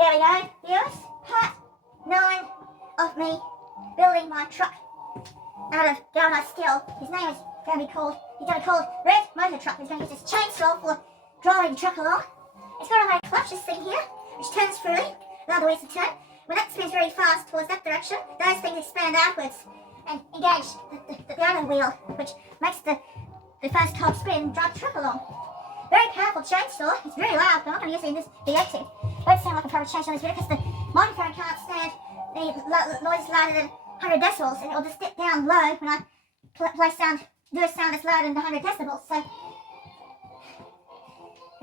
There we go, viewers. Part 9 of me building my truck out of galvanized steel. His name is going to be called Red Motor Truck. He's going to use this chainsaw for driving the truck along. It's got a little clutch, this thing here, which turns freely, allow the wheels to turn. When that spins very fast towards that direction, those things expand outwards and engage the other wheel, which makes the first top spin and drive the truck along. Very powerful chainsaw. It's very loud, but I'm not going to use it in this video tip. It won't sound like a proper chainsaw in this video because the microphone can't stand any noise louder than 100 decibels, and it will just dip down low when I do a sound that's louder than 100 decibels. So I'm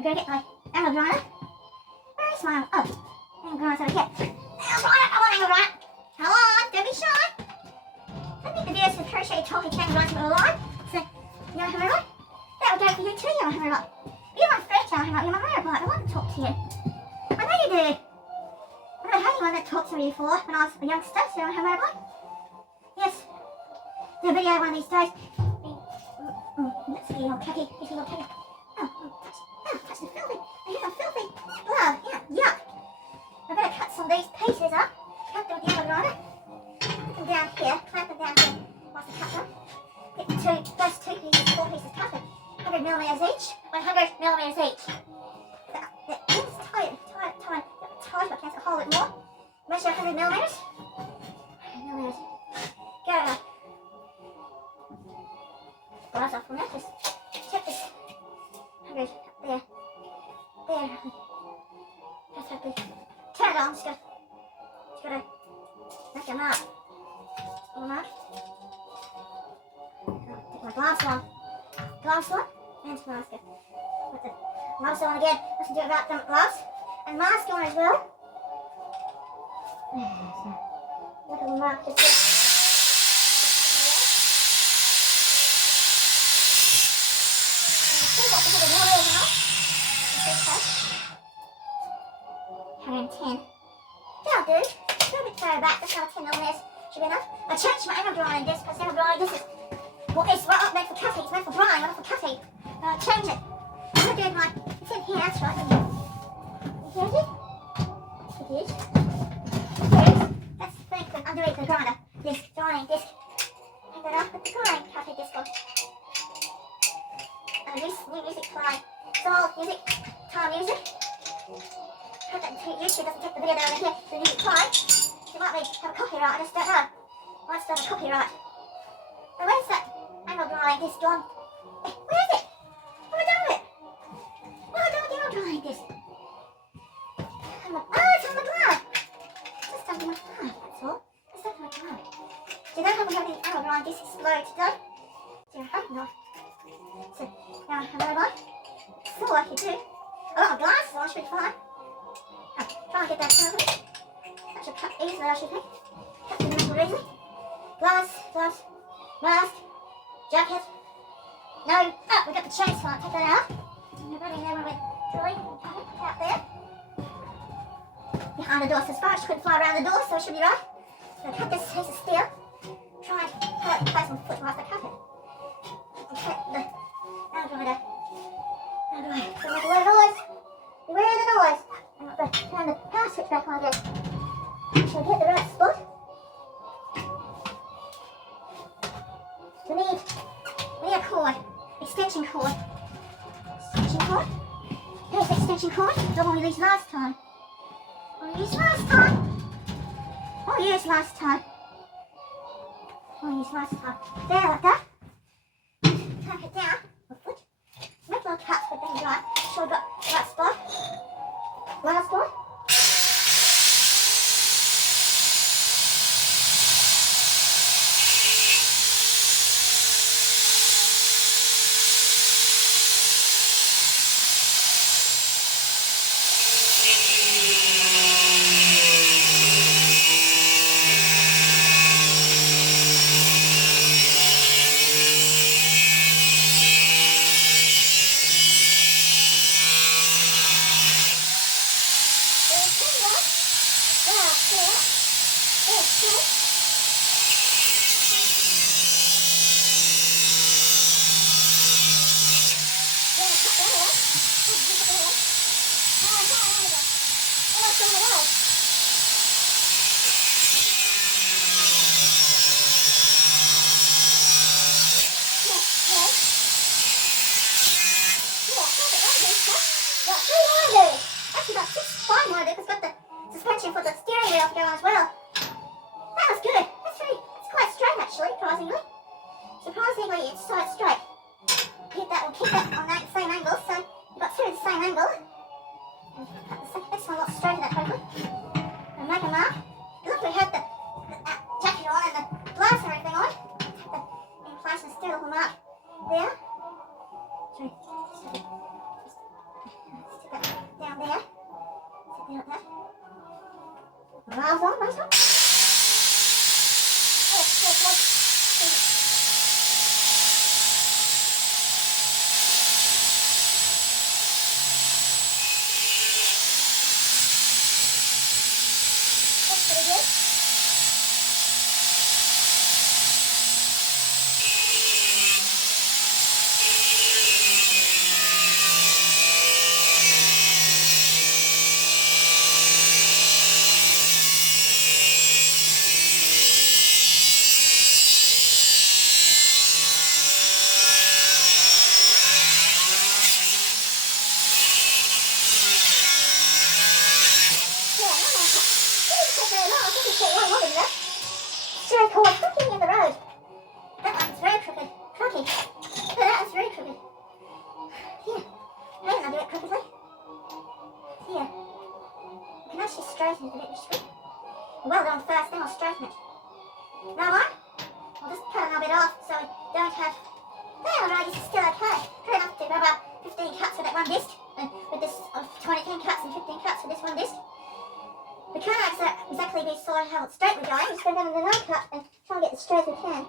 going to get my angle grinder. Where is my angle grinder's over here. Angle grinder, I want angle grinder. Come on, don't be shy. I think the viewers would appreciate talking to angle grinders for a lot. So, you know how I like? That would go for you too, you know how I like. You're my friend, you know how I like. You're my motorbike. I want to talk to you. I know you do. I never had anyone that talked to me before when I was a youngster, so you know how I like. Yes. Do a video one of these days. Let's see, little catty. Here's a little catty. Touch the filthy. Here's a filthy blood. Yeah, yuck. I better cut some of these pieces up. Cut them with the angle grinder. Put them down here. Clamp them down here once I cut them. Get those two pieces, 4 pieces cut at 100 millimeters each. 100 millimeters each. That is tight. I can't hold it more. Measure 100 millimeters. 100 millimeters. Go now. Glass off from that. Just check this. 100 there. There. That's how big. Turn it on. Just gotta make a mark. Just a mark. Take my glass on, and mask it. Put the gloves on again. Let's do it about the gloves and mask on as well. So, look at the mark just there. Still got to put the water in now. 110. That'll do. A little bit further back. That's another 10 millimeters. Should be enough. I changed my angle drying disc because angle drying disc is it's not meant for cutting, it's meant for drying, not for cutting. Change it. I'm going to do my, it's in here, that's right. You hear it? It is. There it is. That's the thing underneath the grinder. This drying disc. Take that off, put the drying cutting disc on. This new music playing. Some old music, time music. Hope that YouTube doesn't take the video down here. The music playing. It might have a copyright, I just don't know. Might still have a copyright. Now where's that angle drying disc gone? Where is it? What have I done with it? What have I done with the angle drying disc? It's on the glove. It's stuck in my glove, that's all. It's stuck in my glove. So don't have any angle drying disc explode today. So I hope not. So now another one. It's all I can do. I've got my glasses on, I should be fine. Try and get that covered. That should cut easily, I should think. Cut the metal easily. Gloves, mask, jacket. No, we got the chainsaw. Take that out. You're ready there when we're drilling. Out there. Behind the door. So sponge couldn't fly around the door, so it should be right. So cut this piece of steel. Try and cut it in place on the foot whilst I cut it. And cut the angle grinder. So make a lot of noise. Beware of the noise. And I'll turn the power switch back on again. So get the right spot. We need a cord, extension cord. Extension cord. Here's the extension cord, the one we used last time. What we used last time. There, like that. Clamp it down, with foot. Make little cuts with things right. Make sure we've got the right spot. Last spot. that's all it is. Suspension for the steering wheel to go on as well. That was good. It's quite straight actually, surprisingly. Surprisingly, it's so straight. Keep that on that same angle, so you've got two at the same angle. And cut this one a lot straighter, that hopefully. And make a mark. Look, we had the jacket on and the glass and everything on. Tap that in place and still a little mark there. Sorry, stick that down there. Stick that like that. Miles on, nice one. That's pretty good. Very cool, crooking in the road. That one's very crooked. Crooky. Look, that one's very crooked. Here. I don't know, do it crookedly. Here. You can actually straighten it a bit, which is good. Well done first, then I'll straighten it. Now one, I'll just cut a little bit off so we don't have... There, alright, this is still okay. Good enough to grab about 15 cuts with that one disc. And with this, 20 cuts and 15 cuts with this one disc. We can't exactly be sure how straight we're going. We're just going to go with the no cut and try and get as straight as we can.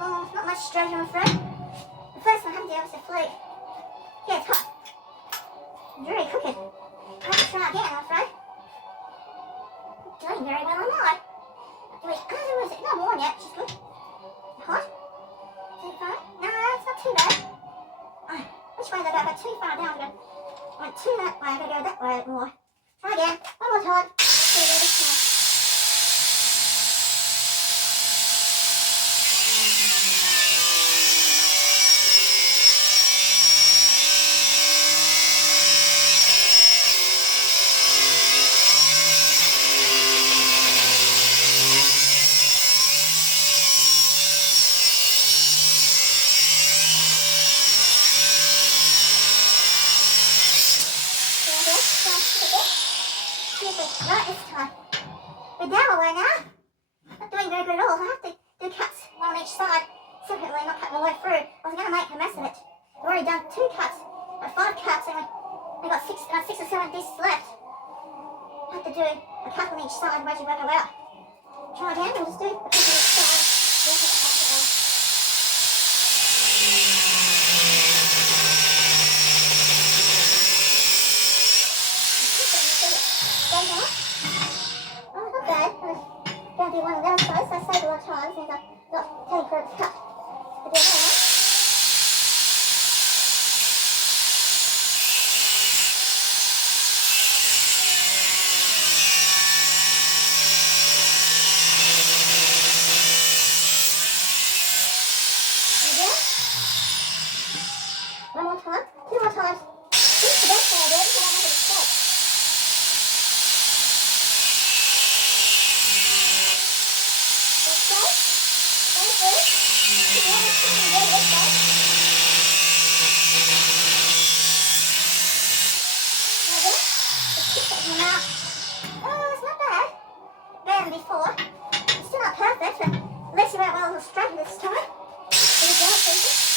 Oh, not much straight, I'm afraid. The first one, I haven't done was a flake. Yeah, it's hot. Very crooked. I have to try again, I'm afraid. Doing very well, I'm not. Where is it? Not warm yet, which is good. Hot? Too far? No, it's not too bad. Which way did I go? I got too far down. I went too that way, I gotta go that way more. Try again. One more time. Here we go this time. Right this time. We're down a way now. Not doing very good at all. I have to do cuts, one on each side, separately, not cut all the way through. I was going to make a mess of it. We've already done 2 cuts, 5 cuts, and we've got 6 or 7 discs left. I have to do a cut on each side, where'd you work it out? Try again, we'll just do a cut on each side. Oh, not bad. I'm going to do one of those sides, so I saved a lot of time since I've got tape for its cut. But do another one. One more time, 2 more times. This is the best way I do it because I don't make a mistake. This way, this way, the other side, and go this way. Now this, just keep it in your mouth. Oh, it's not bad. than before. It's still not perfect, but at least you went well a little straighter this time. Pretty good, please.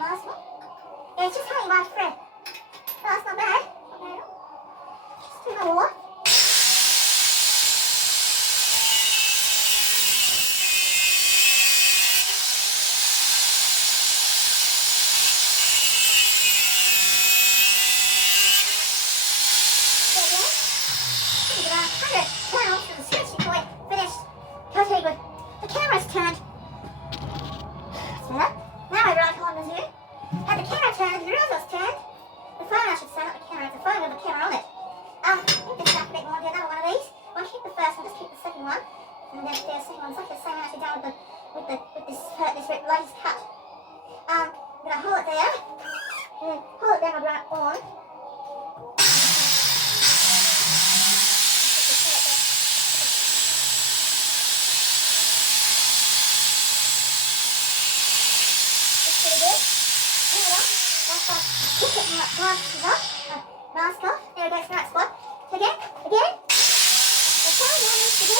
Last one. Yeah, it's just hanging by a thread. That's not bad. Not bad at all. Just two more. There we go. I think about 100 to the switch before we finished. Totally good. The camera's turned. So now we're right on the zoo. Had the camera turned, the real was turned. The phone, I should say, not the camera. It's a phone with a camera on it. I think this back a bit more. Do another one of these. Won't keep the first one, just keep the second one. And then the second one's like the same actually done with this latest cut. I'm gonna hold it there. And then hold it down and run it on. Mask off. There we go, it's the right spot. Again. That's all you need to do.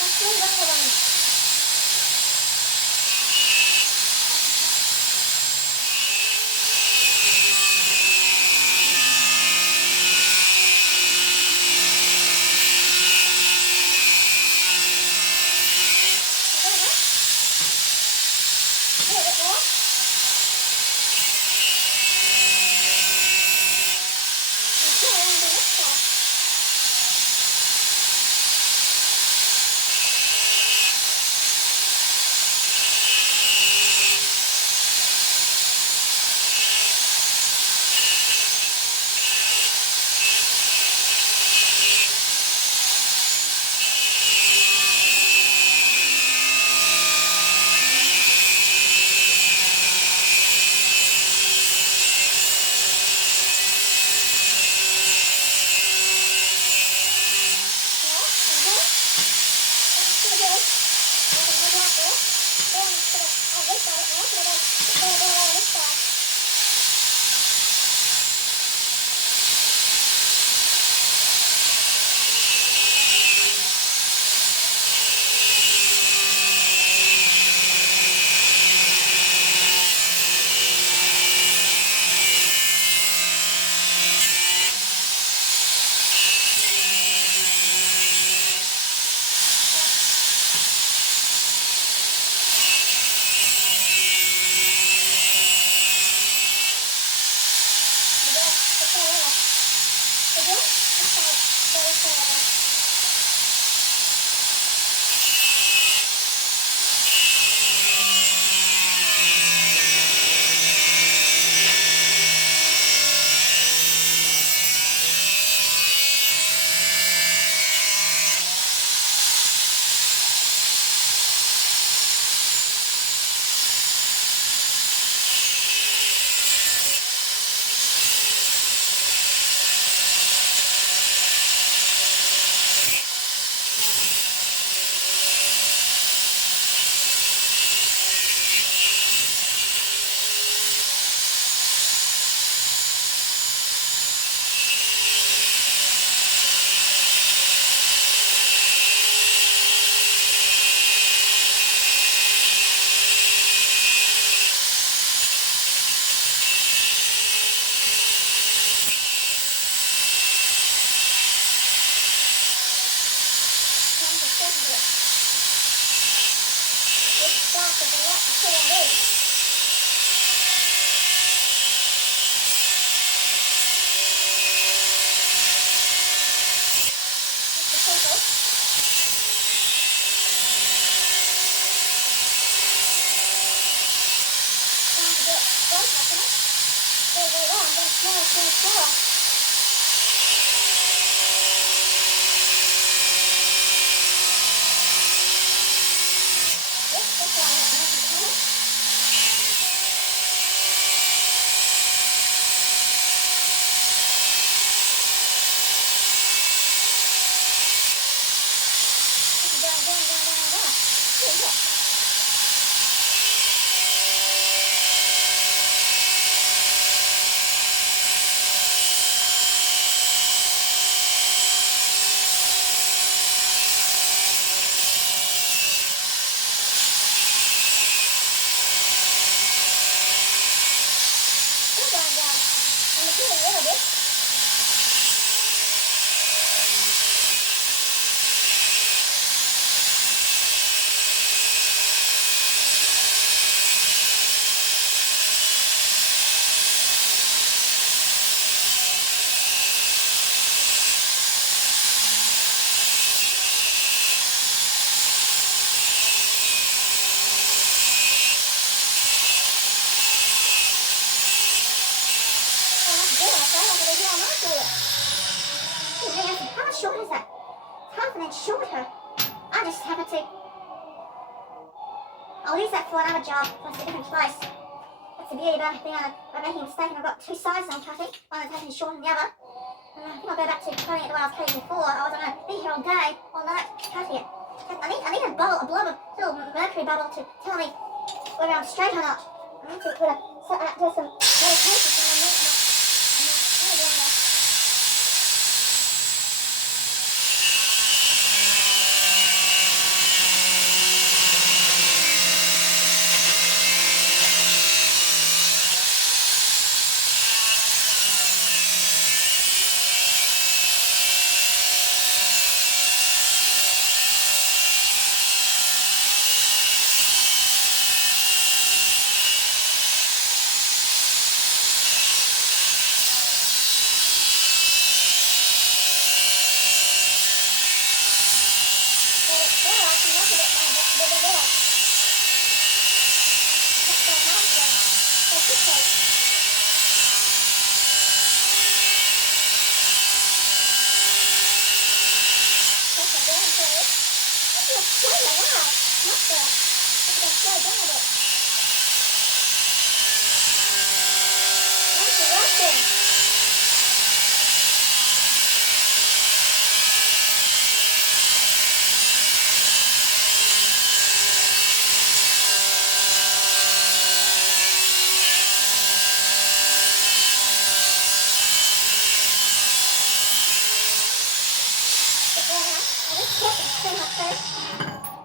That's really wonderful. A little bit more. machine a little bit. How much shorter is that? Half an inch shorter. I just happened to... I'll use that for another job, for a different place. That's the beauty about being by making a mistake, and I've got two sizes I'm cutting. One that's taking shorter than the other. And I think I'll go back to cutting it the way I was cutting before. I wasn't going to be here all day, all night, cutting it. I need a bubble, a blob of little mercury bubble to tell me whether I'm straight or not. I need to do some meditation for my meat.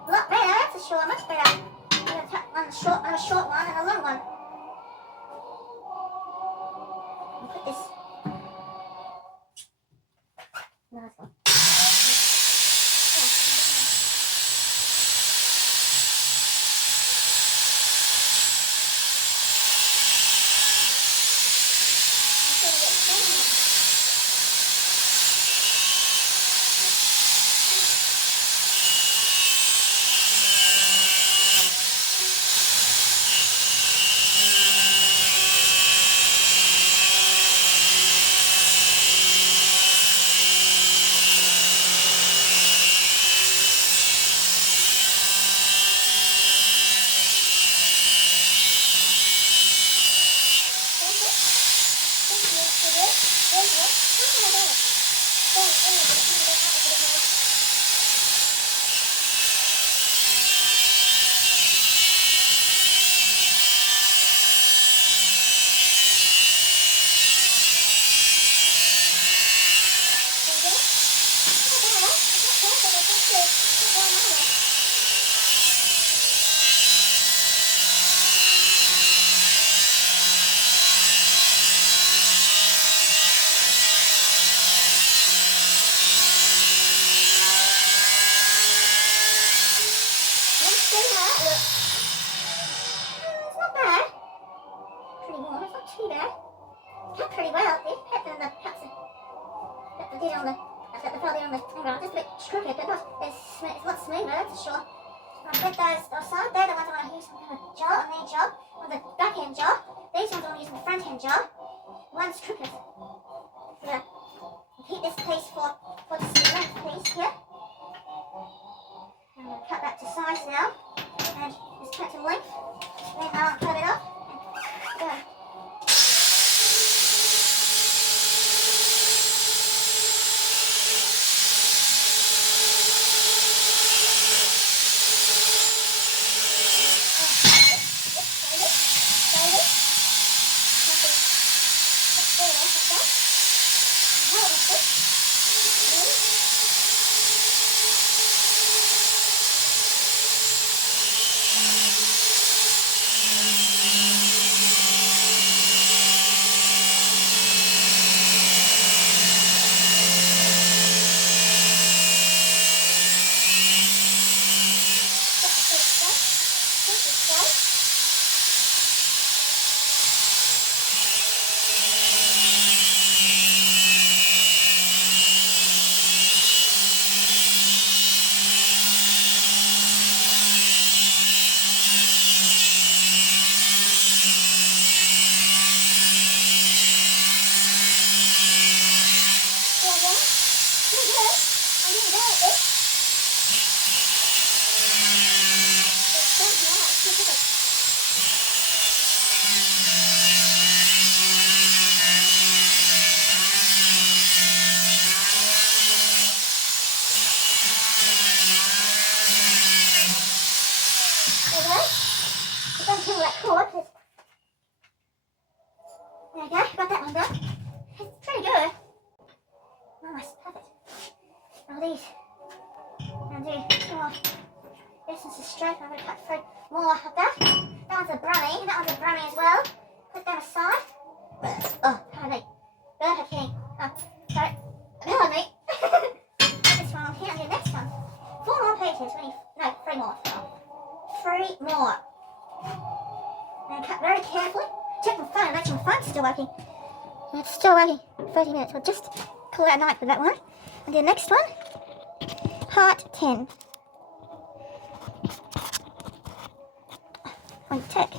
Look better, that's a short, much better. I'm going to tap on a short one and a long one. I'll put this. Nice one. Pretty well. It hit on the cuts. The did on the fell on the ground. Just a bit crooked, but not it's a lot smoother, that's for sure. I've got those side there, the ones I want to use some kind of jaw, a knee jaw, or the backhand jaw. These ones I want to use the front hand jaw. One's crooked. So I'll keep this piece for this length piece here. I'm going to cut that to size now. And just cut to length. Then I'll cut it off and go. untangle that cord. There you go, got that one done. It's pretty good. Nice, perfect. All these. I'm going to do 2 more. This one's a straight. I'm going to cut through more of that. That one's a brummy. That one's a brummy as well. Put that aside. Oh, pardon me. Burger King. Oh, sorry. Pardon me. This one on here and the next one. 4 more pages. No, 3 more. 3 more. And cut very carefully. Check my phone. Make sure my phone's still working. And it's still working. 30 minutes. I'll just call it a night for that one. And the next one. Part 10. Point tick.